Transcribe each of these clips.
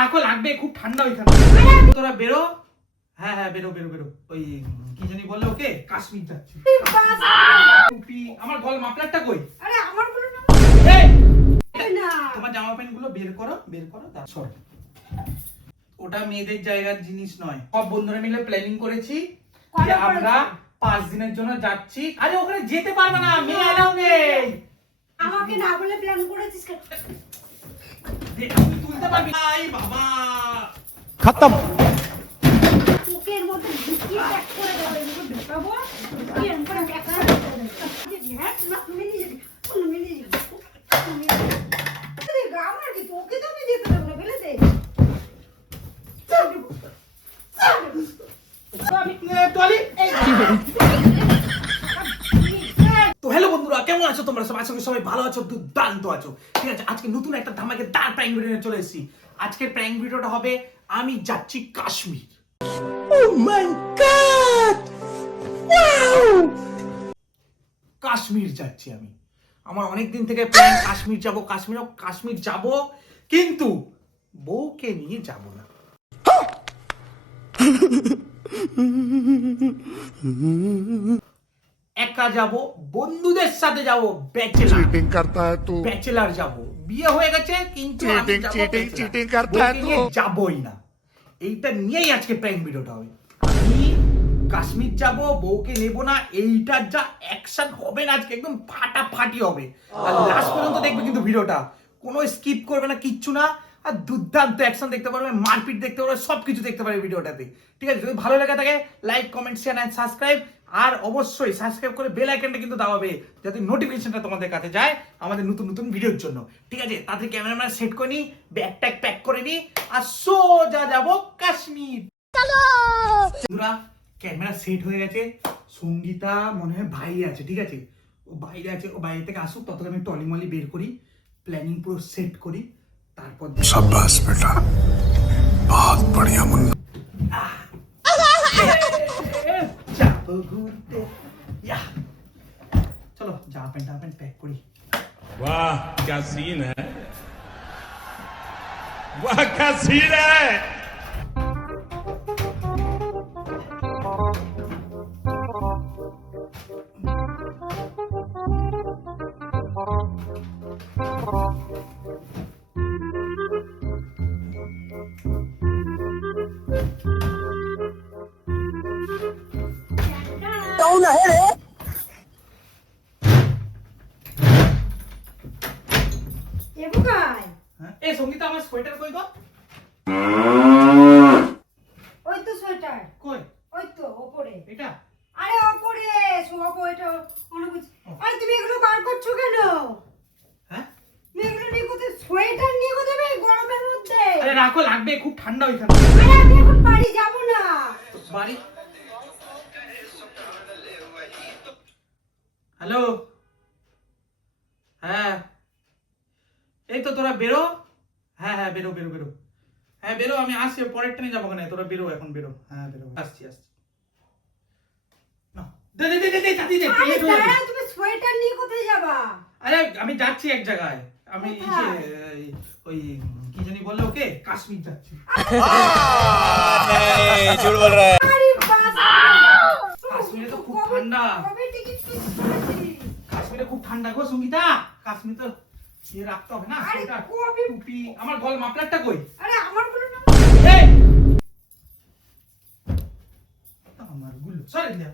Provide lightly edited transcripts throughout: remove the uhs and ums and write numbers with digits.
রাখো, লাগবে, খুব ঠান্ডা ওইখানে। তোরা বেরো। হ্যাঁ হ্যাঁ, বেরো বেরো বেরো। ওই কি জানি বললে ওকে, কাশ্মীর যাচ্ছি। টুপি, আমার গল মাফলারটা কই? আরে আমার বলো না। এই না, তোমার জামা প্যান্ট গুলো বের করো, বের করো। সর, ওটা মেয়েদের জায়গার জিনিস নয়। সব বন্ধুরা মিলে প্ল্যানিং করেছি যে আমরা 5 দিনের জন্য যাচ্ছি। আরে ওখানে যেতে পারবে না, মেয়ে এলাও নেই। আমাকে না বলে প্ল্যান করেছিস কেন? তুই তুলতে পারবি? আই বাবা, খতম। তোকে এর মধ্যে ঢুকিয়ে প্যাক করে দেবো, এগুলো ঢোকাবো, ঢুকিয়ে এর করে প্যাক করে দেবো। হ্যাঁ না, তুমি নিজে আমার কি, তোকে তো আমি যেতে দেবো না, ফেলে দে। তো হ্যালো বন্ধুরা, কেমন আছো তোমরা? সব আশা করি সবাই ভালো আছো, দুর্দান্ত আছো। ঠিক আছে, আজকে নতুন একটা ধামাকেদার প্র্যাঙ্ক ভিডিও নিয়ে চলে এসেছি। আজকের প্র্যাঙ্ক ভিডিওটা হবে আমি যাচ্ছি কাশ্মীর। ও মাই গড, ওয়াও! কাশ্মীর যাচ্ছি আমি। আমার অনেক দিন থেকে প্ল্যান কাশ্মীর যাব, কাশ্মীর যাব, কিন্তু বউকে নিয়ে যাব না। একা যাব, বন্ধুদের সাথে যাব, चीटिंग करता है तू। ব্যাচেলার যাব। বিয়ে হয়ে গেছে কিন্তু আমি যাব চিটিং करता है तू। যাবই না। এইটা নিয়েই আজকে প্র্যাঙ্ক ভিডিওটা হবে। আমি কাশ্মীর যাব, বউকে নেব না, এইটার যা অ্যাকশন হবে না আজকে, একদম ফাটাফাটি হবে। আর লাস্ট পর্যন্ত দেখবে কিন্তু ভিডিওটা, কোনো স্কিপ করবে না, কিচ্ছু না। আর দুর্দান্ত অ্যাকশন দেখতে পারবে, মারপিট দেখতে পারবে, সবকিছু দেখতে পারবে ভিডিওটাতে। ঠিক আছে, যদি ভালো লাগে থাকে like, comment, share and subscribe. আর অবশ্যই সাবস্ক্রাইব করে বেল আইকনটা কিন্তু দাবাবে, যাতে নোটিফিকেশনটা তোমাদের কাছে যায় আমাদের নতুন নতুন ভিডিওর জন্য। ঠিক আছে, তাদের ক্যামেরাম্যান সেট করে নি, ব্যাগ ট্যাগ প্যাক করে নি, আর সোজা যাব কাশ্মীর। চলো বন্ধুরা, ক্যামেরা সেট হয়ে গেছে। সঙ্গীতা মনে হয় বাইরে আছে। ঠিক আছে, ও বাইরে আছে, ও বাইরে থেকে আসুক, ততক্ষণ আমি টলি মলি বের করি, প্ল্যানিং পুরো সেট করি, তারপর शाबाश बेटा, बहुत बढ़िया मुन्ना। যাবো ঘুরতে। চলো জামা প্যান্ট প্যাক করি। वाह क्या सीन है, वाह क्या सीन है। এই সঙ্গীতা, আমার সোয়েটার কই গো? ওই তো সোয়েটার, কই? ওই তো ওপরে। এটা? আরে ওপরে শোয়াব, এটা অনুভূতি। আরে তুমি এগুলো বার করছো কেন? হ্যাঁ, এগুলো নিয়ে কোথায়, সোয়েটার নিয়ে কোথায় যাবে গরমের মধ্যে? আরে রাখো, লাগবে, খুব ঠান্ডা ওইখানে। আরে আমি এখন বাড়ি যাব না। বাড়ি? হ্যালো, হ্যাঁ এই তো, তোরা বেরো। হ্যাঁ হ্যাঁ, বেরো বেরো বেরো। হ্যাঁ বেরো, আমি আসছি, পরের ট্রেনে যাবো। কেন, তোরা বেরো, এখন বেরো। হ্যাঁ বেরো, আসছি। না, দে দে দে দে দে, তাড়াতাড়ি দে, আরে লেট হয়ে যাবে। দাঁড়া, তুমি সোয়েটার নিয়ে কোথায় যাবা? আরে আমি যাচ্ছি এক জায়গায়। আমি ওই কি জানি বললে ওকে, কাশ্মীর যাচ্ছি। झूठ बोल रहा है। আরে বাস, কাশ্মীরে তো খুব ঠান্ডা। কবে টিকিট করেছিস? কাশ্মীরে খুব ঠান্ডা গো সঙ্গীতা। কাশ্মীর তো ইয়ে রাখতে হবে না, আরে সোয়েটার, কবে? টুপি। আমার গল মাফলারটা কই? আরে আমার বলো না। এই আমার গুলো সরে দিয়া।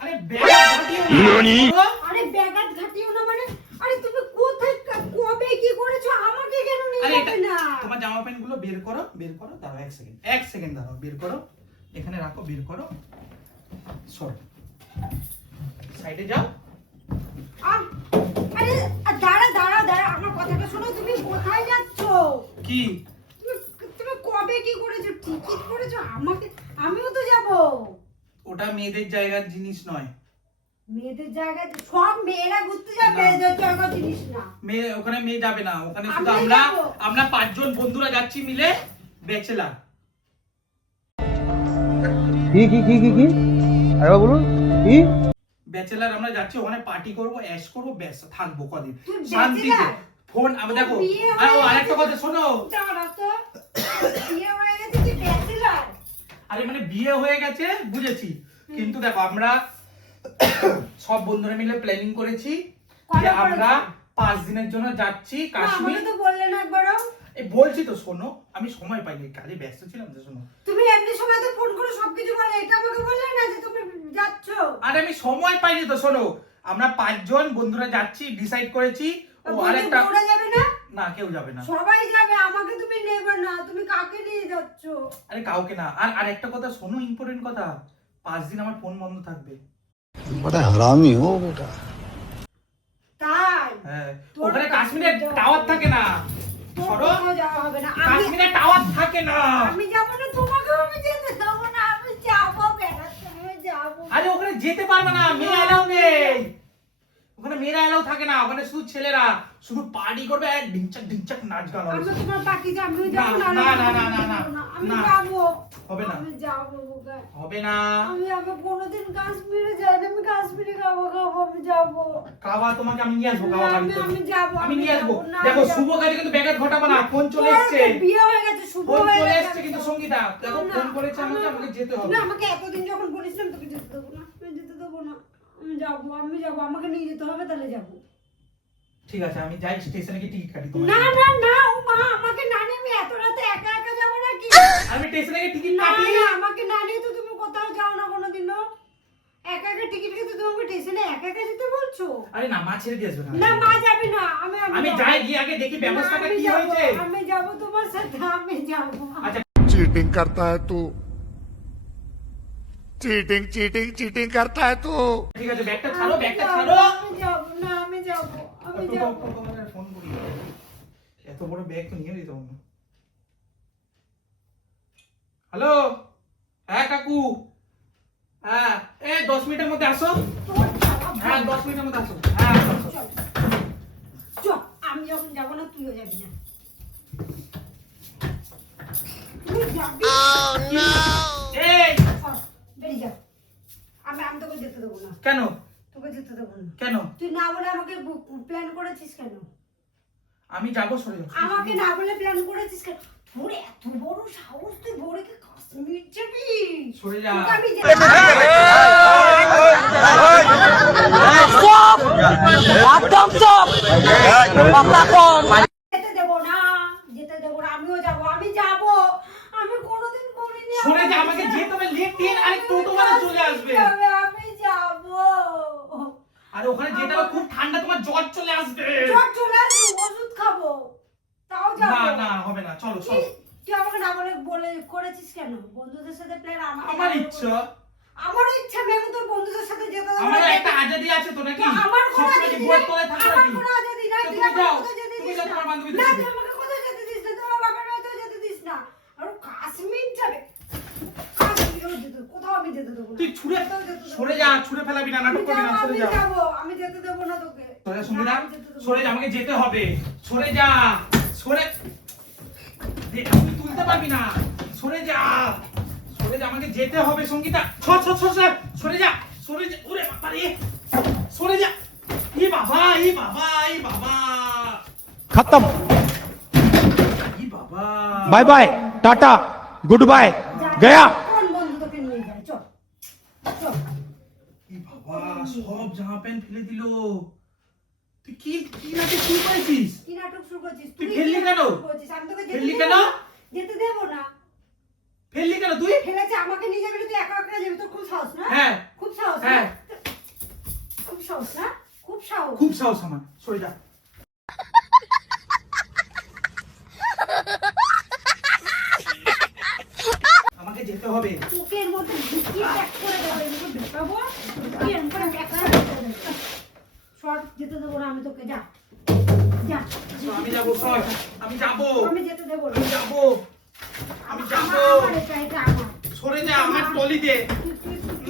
আরে ব্যাগ ঘাটিও না। আরে ব্যাগাত ঘাটিও না মানে? আরে তুমি কোথায়, কবে কি করেছো, আমাকে কেন নিয়ে আরে যাবে না? তোমার জামা প্যান্ট গুলো বের করো, দাঁড়াও এক সেকেন্ড দাঁড়াও, বের করো, এখানে রাখো, বের করো, সর, সাইডে যাও। আরে দাঁড়া দাঁড়া দাঁড়া, আমার কথাটা শোনো। তুমি কোথায় যাচ্ছো? কি? তুমি কবে কি করেছো, টিকিট করেছো? আমাকে, আমিও তো যাব। ওটা মেয়েদের জায়গার জিনিস নয়। মেয়েদের জায়গায় সব মেয়েরা ঘুরতে যাবে, মেয়েদের জায়গা জিনিস না। ওখানে মেয়ে যাবে না, ওখানে শুধু আমি আমরা যাবো। আমরা 5 জন বন্ধুরা যাচ্ছি মিলে, ব্যাচেলার। কি আরে বলুন কি? ব্যাচেলার আমরা যাচ্ছি, ওখানে পার্টি করব, অ্যাশ করব, ব্যাস থাকবো কদিন তুই শান্তিতে। bachelor? ফোন আমি দেখো বিয়ে আর ও হয়ে আরেকটা গেছে। কথা শোনো, দাঁড়া তো, বিয়ে হয়ে গেছে তুই ব্যাচেলর। আরে মানে বিয়ে হয়ে গেছে বুঝেছি, কিন্তু দেখো আমরা সব বন্ধুরা মিলে প্ল্যানিং করেছি কবে যে আমরা করেছো? 5 দিনের জন্য যাচ্ছি না, কাশ্মীর। আমাকে তো বললে না একবারও। এই বলছি তো শোনো, আমি সময় পাইনি, কাজে ব্যস্ত ছিলাম তো শোনো। তুমি এমনি সময় তো ফোন করে সবকিছু বলে, এটা আমাকে বললে না যে তুমি যাচ্ছ। আরে আমি সময় পাইনি তো শোনো, আমরা 5 জন বন্ধুরা যাচ্ছি, ডিসাইড করেছি। ও বন্ধু আরেকটা বউরা যাবে না? না, কেউ যাবে না। সবাই যাবে, আমাকে তুমি নেবে না। তুমি কাকে নিয়ে যাচ্ছ? আরে কাউকে না। আর আরেকটা কথা শোনো, ইম্পর্টেন্ট কথা, 5 দিন আমার ফোন বন্ধ থাকবে। बड़ा हरामी हो बेटा। তাই হ্যাঁ, তোর ওখানে কাছে কাশ্মীরে যাওয়া টাওয়ার হবে থাকে না। তোর সরো, কোথাও যাওয়া হবে না। কাশ্মীরে টাওয়ার থাকে না। আমি যাবো না, তোমাকেও আমি যেতে দেবো না। আমি যাবো বেড়াতে, আমি যাবো। আরে ওখানে যেতে পারবে না, মেয়ে এলাও নেই। ওখানে মেয়েরা এলাও থাকে না, ওখানে শুধু ছেলেরা শুধু পার্টি করবে আর ঢিংচাক নাচ গান হবে। আমি তোমার পার্টিতে আমিও যাবো না, না। না, না, না, না, না, আমি না। যাবো। হবে না। আমি যাবো বোকা। হবে না। আমি আগে কোনোদিন কাশ্মীরে যাইনি। আমি কাশ্মীরে খাবো, আমি যাবো। কাওয়া তোমাকে আমি নিয়ে আসবো, কাওয়া গাড়িতে। আমি যাবো, আমি নিয়ে আসবো। না, দেখো আমি শুভ যাবো। কাজে কিন্তু ব্যাঘাত ঘটাবে না। ফোন চলে তোর এসেছে, তো বিয়ে হয়ে গেছে, শুভ ফোন হয়ে চলে গেছে। এসেছে কিন্তু সঙ্গীতা দেখো না, ফোন করেছে আমাকে, আমাকে যেতে হবে। না, আমাকে এতদিন যখন বলেছিলাম তোকে যেতে দেবো না, আমি যেতে দেবো না। আমি যাবো, আমাকে নিয়ে যেতে হবে, তাহলে যাবো। ঠিক আছে, আমি যাই স্টেশনে গিয়ে টিকিট কাটি তোমার। না না না, ও মা, আমাকে না নিয়ে আমি এত রাতে একা একা যাবো নাকি? আমি স্টেশনে গিয়ে টিকিট না কাটি। না, আমাকে না নিয়ে তো তুমি কোথাও যাও না কোনোদিনও। একা একা টিকিট কেটে তুমি আমাকে স্টেশনে একা একা যেতে বলছো? আরে না, মা ছেড়ে দিয়ে আসবে না। না, মা যাবে না। আমি আমি যাবো। যাই, গিয়ে আগে দেখি ব্যবস্থাটা না, আমি কি যাবো, হয়েছে। আমি যাবো তোমার সাথে, আমি যাবো। আচ্ছা चीटिंग करता है तू, चीटिंग चीटिंग चीटिंग करता है तू। ঠিক আছে, ব্যাগটা ছাড়ো, ব্যাগটা আমি ছাড়ো। যাবো, আমি যাবো না, আমি যাবো, আমি যাবো। ফোন করি, এত বড় ব্যাগ তো নিয়ে দিতে হবে না। হ্যালো, হ্যাঁ কাকু, হ্যাঁ এই 10 মিনিটের মধ্যে আসো। তোর বাবা হ্যাঁ ভালো। 10 মিনিটের মধ্যে আসো। হ্যাঁ আসো। চল, চল, আমি যখন যাবো না তুইও যাবি না। তুই যাবি? এই চল, বেরিয়ে যা। আমি তোকে যেতে দেবো না। কেন তোকে যেতে দেবো না। কেন তুই না বলে আমাকে প্ল্যান করেছিস কেন? আমি যাবো, সরে যাও। আমাকে না বলে প্ল্যান করেছিস কেন? তোর এত বড় সাহস, তুই বউকে কাশ্মীর যাবি? সরে যা। তোকে আমি যেতে দেবো না, যেতে দেবো না। আমিও যাবো, আমি যাবো। আমি কোনোদিন করিনি। সরে যা, আমাকে যেতে হবে, লেট ট্রেন আরে টোটো মানে চলে আসবে। আমি যাবো। আর ওখানে যেতে হবে, খুব ঠান্ডা, তোমার জ্বর চলে আসবে। জ্বর চলে আসবে, ওষুধ খাবো, তাও না যাবো। না হবে না, চলো কি? চলো। তুই আমাকে না বলে করেছিস কেন? বন্ধুদের সাথে প্ল্যান আমার ইচ্ছা, আমারও ইচ্ছা নেই, আমি তোর বন্ধুদের সাথে যেতে দেবো আমার না। একটা আজাদি আছে তো নাকি? আমার কোনো সবসময় আজাদি কি নেই। বইয়ের তলায় থাকো আমার নাকি? কোনো আজাদি নাই। তো তুই তুমি আমাকে যাও, কোথাও যেতে তুমি দিস যাও না। তোমার বান্ধবীদের না, সাথে। তুই আমাকে কোথাও যেতে দিস না। তোমার বাবার বাড়িতেও যেতে দিস না। আর ও কাশ্মীর যাবে। কাশ্মীরেও যেতে, কোথাও আমি যেতে দেবো না। তুই ছুঁড়ে কোথাও যেতে দেবো সরে না। যা, ছুঁড়ে ফেলাবি না, নাটক করবি না, সরে আমি যা। যাবো, আমি যেতে দেবো না তোকে। সরে যা সঙ্গীতা, না, আমি যেতে দেবো সরে না। যা, আমাকে যেতে হবে। সরে যা, সরে তুই তুলতে পারবি না, সরে যা, সরে যা, আমাকে যেতে হবে সঙ্গীতা। সর সর সর সর, সরে যা, সরে যা। ওরে বাবা রে, সরে যা। এই বাবা, এই বাবা, এই বাবা, खत्म। এই বাবা। Bye bye, tata, good bye, गया। কোন বন্ধু তোকে নিয়ে যায়? চল, চল। এই বাবা, সব জামা প্যান্ট ফেলে দিল। তুই কি কি নাটক শুরু করেছিস? কি নাটক শুরু করছিস? তুই ফেললি কি কেন? নাটক শুরু করছিস? আমি তোকে যেতে ফেললি দেবো কেন? না। যেতে দেবো না। ফেললি কেন তুই? ফেলেছে, আমাকে নিয়ে যাবি না, তুই একা একা যাবি। তোর খুব সাহস না? হ্যাঁ খুব সাহস না? হ্যাঁ। খুব সাহস না? খুব সাহস। খুব সাহস আমার, সরে যা। আমাকে যেতে হবে। তোকে এর মধ্যে ঢুকিয়ে প্যাক করে দেবো, এগুলো ঢোকাবো, ঢুকিয়ে এরম করে প্যাক করে দেবো। সর, যেতে দেবো না আমি তোকে। যা, যা। আমি যাবো, সর, আমি যাবো, আমি যেতে দেবো না। আমি যাবো, আমি যাবো। আমার এটা আমার। সরে যা, আমার টলি দে।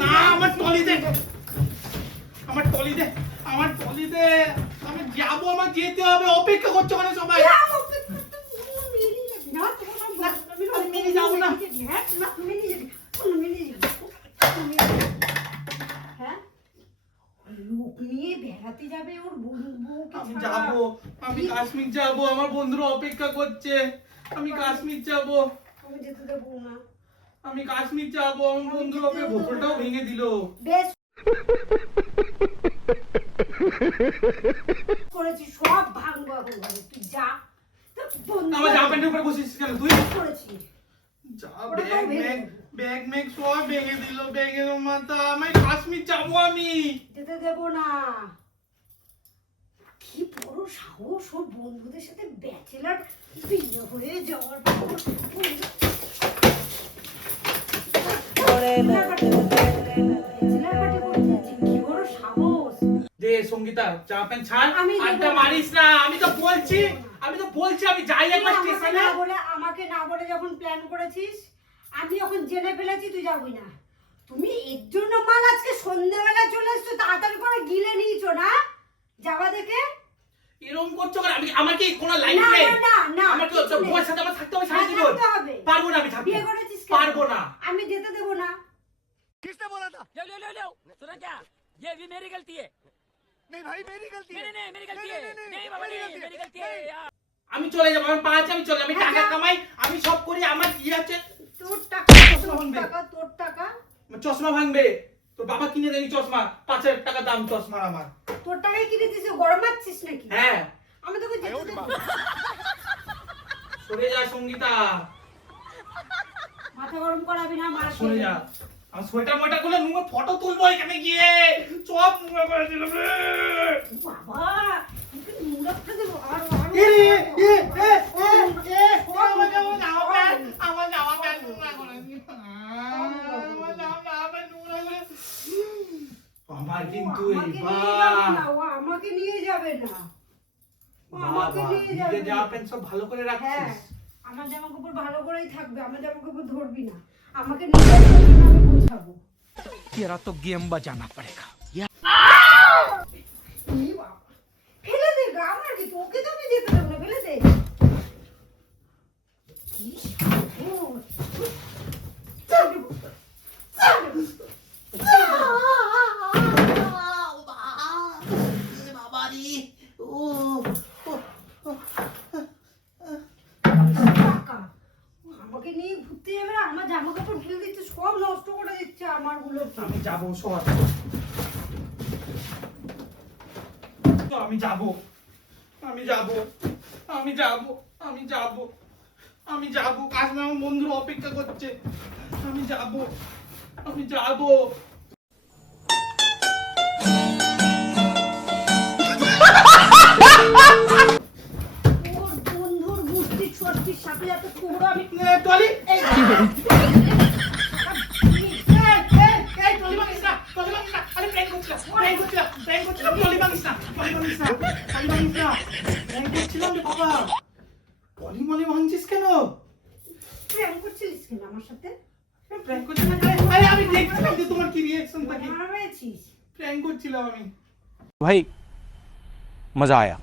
না, আমার টলি দে, আমার টলি দে, আমার টলি দে। আমি যাবো, আমার যেতে হবে। অপেক্ষা করছে ওখানে সবাই। মেরে যাবো না। হ্যাঁ, না, মেরে যাবি। মেরে যাবি। হ্যাঁ, লোক নিয়ে বেড়াতে যাবে, ওর বউকে আমি ছাড়া। যাবো, আমি কাশ্মীর যাব, আমার বন্ধুরা অপেক্ষা করছে। আমি কাশ্মীর যাব, আমি যেতে দেবো না। আমি কাশ্মীর যাব, আমার বন্ধুরা অপেক্ষা। বোতলটাও ভেঙে দিল। বেশ করেছি, সব ভাঙবো এখন ঘরে। তুই যা। তোর বন্ধু আমার জামা প্যান্টের উপরে বসেছিস কেন তুই? করেছি। যা, ওটা তো ভেঙে ব্যাগ ম্যাগ সব ভেঙে দিল। ব্যাগের মাথা। আমি কাশ্মীর যাব আমি। যেতে দেবো না। কি বড় সাহস ওর বন্ধুদের সাথে ব্যাচেলার বিয়ে হয়ে যাওয়ার পর কি বড় সাহস। দে সঙ্গীতা, জামা প্যান্ট ছাড়। আমি দেবো আড্ডা না। মারিস না। আমি তো বলছি আমি যাই একবার স্টেশনে। আমাকে না বলে যখন প্ল্যান করেছিস, আমি যখন জেনে ফেলেছি তুই যাবি না। তুমি এর জন্য মাল আজকে সন্ধ্যাবেলা চলে এসছো, তাড়াতাড়ি করে গিলে নিয়েছো না যাওয়া দেখে। এরকম করছো কেন? আমার কি কোনো লাইফ না, নেই? না, না, আমার কি কিছু নেই। বউয়ের সাথে আমার থাকতে হবে সারা হ্যাঁ, জীবন? থাকতে হবে। পারবো না আমি থাকতে। বিয়ে করেছিস কেন? পারবো না। আমি যেতে দেবো না। ले ले ले ले सुना क्या ये भी मेरी गलती है नहीं भाई मेरी गलती है नहीं मेरी गलती है नहीं बाबा नहीं मेरी गलती है यार আমি চলে যাবো। আমার পা আছে, আমি চলে যাবো। আমি হ্যাঁ, টাকা যা। কামাই, আমি সব করি। আমার কি আছে? তোর টাকা, চশমা তোর ভাঙবে। টাকা, তোর টাকা, আমার চশমা ভাঙবে। তোর বাবা কিনে দেয়নি চশমা। 5,000 টাকা দাম চশমার আমার। তোর টাকায় কিনে দিছিস, গরম মারছিস নাকি? হ্যাঁ, আমি তোকে যেতে দেবো না। সরে যা সঙ্গীতা, মাথা গরম করাবি না, মার সরে যা। আমার সোয়েটার মোটা গুলো নুয়ে ফটো তুলবো এখানে গিয়ে। সব নুয়ে করে দিলাম রে। বাবা, তোকে মুড়াতে দেবো। আর আমার জামা প্যান্ট নোংরা করে দিল। আমার জামা প্যান্ট নোংরা করে। আমার কিন্তু আমাকে নিয়ে যাবে না। ও আমাকে বাবা, নিয়ে যাবে নিজের না। জামা প্যান্ট সব ভালো করে হ্যাঁ, রাখছিস। আমার জামা কাপড় ভালো করেই থাকবে, আমার জামা কাপড় ধরবি না। আমাকে নিয়ে যাবে না, আমি বোঝাবো। तेरा तो गेम बजाना पड़ेगा। এই বাবা, ফেলে দে গা, আমার কি, তোকে তো আমি যেতে দেবো না, ফেলে দে। কি সাহস। চল দেবো, চল দেবো। টাকা। আমাকে নিয়ে ঘুরতে যাবে না, আমার জামা কাপড় ফেলে দিচ্ছে, সব নষ্ট করে দিচ্ছে আমার গুলো। আমি যাবো সর। আমি যাবো, আমি যাবো, আমি যাবো, আমি যাবো, আমি যাবো। কাশ্মীর আমার বন্ধুরা অপেক্ষা করছে। আমি যাবো, আমি যাবো। তোর বন্ধুর গুষ্টির ষষ্ঠীর সাথে সাথে তোরও আমি টলি, এই টলি ভাঙিস না, টলি ভাঙিস না। আরে প্র্যাঙ্ক করছিলাম, প্র্যাঙ্ক করছিলাম, প্র্যাঙ্ক করছিলাম। টলি ভাঙিস না, টলি ভাঙিস না, টলি ভাঙিস না। প্র্যাঙ্ক করছিলাম রে বাবা। টলি মলি ভাঙছিস কেন? প্রেম করছিলিস কেন আমার সাথে? প্র্যাঙ্ক করছিলাম। আরে আমি দেখছিলাম যে তোমার কি রিঅ্যাকশন থাকে। মারা হয়েছিস। প্র্যাঙ্ক করছিলাম আমি। भाई मजा आया।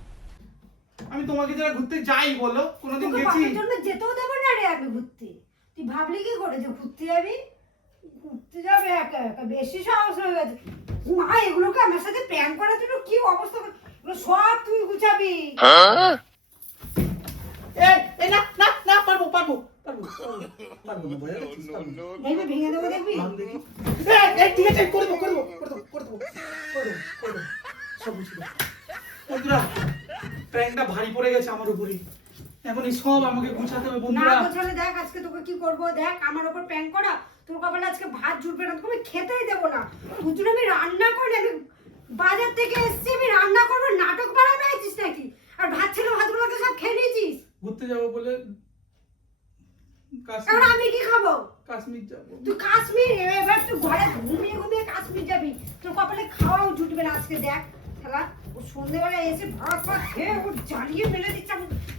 আমি তোমাকে যারা ঘুরতে যাই বলো, কোনোদিন তোকে গেছি? বাপের জন্য যেতেও দেবো না রে আমি ঘুরতে। তুই ভাবলি কি করে যে ঘুরতে যাবি? ঘুরতে যাবে একা একা, বেশি সাহস হয়ে গেছে। মা, এগুলোকে আমার সাথে প্রেম করার জন্য কি অবস্থা এগুলো সব তুই গুছাবি। এই না না না, পারবো পারবো পারবো পারবো না, বোঝা যাচ্ছে? দেখবি ভেঙে দেবো, দেখবি। দেখি। ঠিক আছে, করে দেবো করে দেবো করে দেবো করে দেবো করে দেবো করে দেবো, সব বুঝে দেবো। বন্ধুরা, প্র্যাঙ্কটা ভারী পড়ে গেছে আমার উপরে। এখন এই সব আমাকে গুছাতে হবে না বন্ধুরা। গোছালে দেখ আজকে তোকে কি করবো, দেখ আমার উপর প্র্যাঙ্ক করা। তোর কপালে আজকে ভাত জুটবে না, তোকে আমি খেতেই দেবো না। তোর জন্য আমি রান্না করি, আমি বাজার থেকে এসেছি, আমি রান্না করবো, নাটক বানাবে আছিস নাকি? আর ভাত ছিল, ভাতগুলোকে সব খেয়ে নিয়েছিস। ঘুরতে যাবো বলে এখন আমি কি খাবো? কাশ্মীর যাবো। তুই কাশ্মীর, এবার তুই ঘরে ঘুমিয়ে ঘুমিয়ে কাশ্মীর যাবি। তোর কপালে খাওয়াও জুটবে না আজকে। দেখ শালা, ও সন্ধ্যেবেলা এসে ভাত ভাত খেয়ে ও জ্বালিয়ে মেরে দিচ্ছে।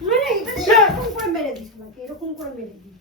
না না, এটা এরকম করে মেরে দিস আমাকে, এরকম করে মেরে দিস।